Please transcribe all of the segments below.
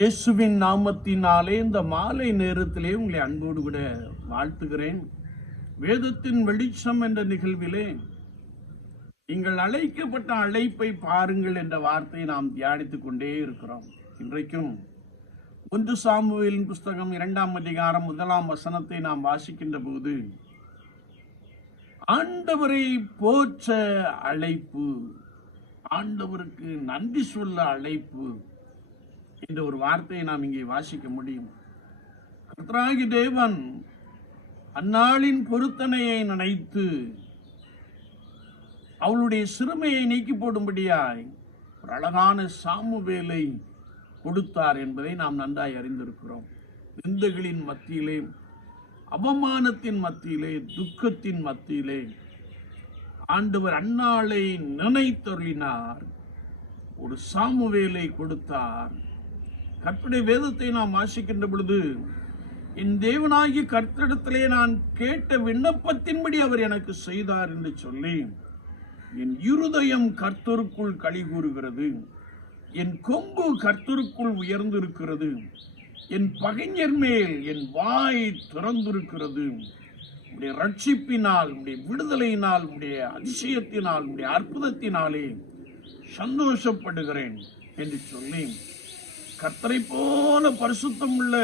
இயேசுவின் நாமத்தினாலே இந்த மாலை நேரத்திலே உங்களை அன்போடு கூட வாழ்த்துகிறேன். வேதத்தின் வெளிச்சம் என்ற நிகழ்விலே நீங்கள் அழைக்கப்பட்ட அழைப்பை பாருங்கள் என்ற வார்த்தையை நாம் தியானித்துக் கொண்டே இருக்கிறோம். இன்றைக்கும் ஒன்று சாமுவேலின் புஸ்தகம் இரண்டாம் அதிகாரம் முதலாம் வசனத்தை நாம் வாசிக்கின்ற போது ஆண்டவரை போற்ற அழைப்பு ஆண்டவருக்கு நன்றி சொல்ல அழைப்பு என்ற ஒரு வார்த்தையை நாம் இங்கே வாசிக்க முடியும். கர்த்தராகி தேவன் அந்நாளின் பொருத்தனையை நினைத்து அவளுடைய சிறுமையை நீக்கி போடும்படியாய் ஒரு அழகான சாமுவேலை கொடுத்தார் என்பதை நாம் நன்றாய் அறிந்திருக்கிறோம். நிந்தைகளின் மத்தியிலே அவமானத்தின் மத்தியிலே துக்கத்தின் மத்தியிலே ஆண்டவர் அன்னாளை நினைத்தொருளினார். ஒரு சாமுவேலை கொடுத்தார். கற்புடைய வேதத்தை நாம் வாசிக்கின்ற பொழுது என் தேவனாகி கர்த்தடத்திலே நான் கேட்ட விண்ணப்பத்தின்படி அவர் எனக்கு செய்தார் என்று சொல்லி என் இருதயம் கர்த்தருக்குள் களி கூறுகிறது என் கொம்பு கர்த்தருக்குள் உயர்ந்திருக்கிறது. என் பகைஞர் மேல் என் வாய் திறந்திருக்கிறது. உடைய ரட்சிப்பினால் உடைய விடுதலையினால் உடைய அதிசயத்தினால் உடைய அற்புதத்தினாலே சந்தோஷப்படுகிறேன் என்று சொல்லி கர்த்தரை போல பரிசுத்தம் உள்ள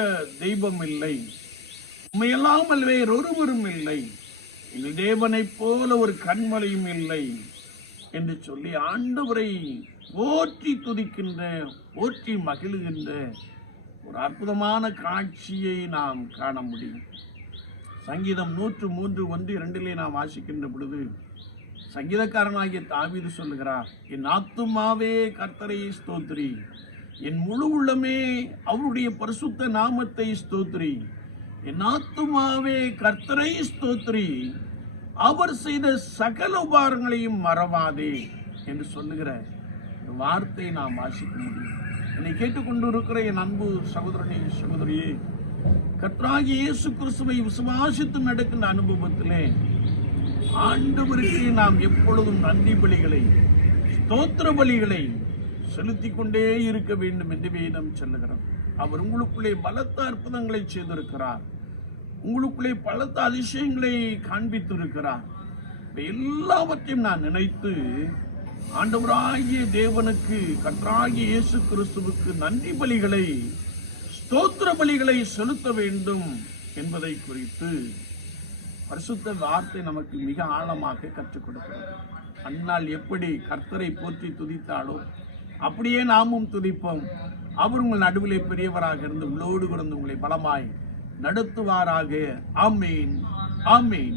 தெய்வம் இல்லை உண்மையல்லாமல் வேறொருவரும் இல்லை. இந்த தேவனைப் போல ஒரு கண்மலையும் இல்லை என்று சொல்லி ஆண்டவரை போற்றி துதிக்கின்ற போற்றி மகிழுகின்ற ஒரு அற்புதமான காட்சியை நாம் காண முடியும். சங்கீதம் நூற்று மூன்று ஒன்று இரண்டிலே நாம் வாசிக்கின்ற பொழுது சங்கீதக்காரனாகிய தாவீது சொல்லுகிறார் என் ஆத்துமாவே கர்த்தரை ஸ்தோத்ரி என் முழு உள்ளமே அவருடைய பரிசுத்த நாமத்தை ஸ்தோத்திரி. என் ஆத்துமாவே கர்த்தரை ஸ்தோத்ரி அவர் செய்த சகல உபாரங்களையும் மறவாதே என்று சொல்லுகிற இந்த வார்த்தையை நாம் வாசிக்க முடியும். என்னை கேட்டுக்கொண்டு இருக்கிற என் அன்பு சகோதரனே சகோதரியே கர்த்தராகிய இயேசு கிறிஸ்துவை விசுவாசித்து நடக்கின்ற அனுபவத்திலே ஆண்டவருக்கு நாம் எப்பொழுதும் நந்தி பலிகளை ஸ்தோத்திர பலிகளை செலுத்திக் கொண்டே இருக்க வேண்டும் என்று வேதம் சொல்லுகிறார் அவர் உங்களுக்குள்ளே பலத்த அற்புதங்களை செய்திருக்கிறார். உங்களுக்குள்ளே பலத்த அதிசயங்களை காண்பித்திருக்கிறார். எல்லாவற்றையும் நான் நினைத்து ஆண்டவராகிய தேவனுக்கு கற்றாகிய இயேசு கிறிஸ்துவுக்கு நன்றி பலிகளை ஸ்தோத்திர பலிகளை செலுத்த வேண்டும் என்பதை குறித்து பரிசுத்த வார்த்தை நமக்கு மிக ஆழமாக கற்றுக் கொடுக்கிறது. அன்னால் எப்படி கர்த்தரை போற்றி துதித்தாலோ அப்படியே நாமும் துதிப்போம். அவர் உங்கள் நடுவிலே பெரியவராக இருந்து உள்ளோடு கிடந்து உங்களை பலமாய் நடத்துவாராக. ஆமீன். ஆமீன்.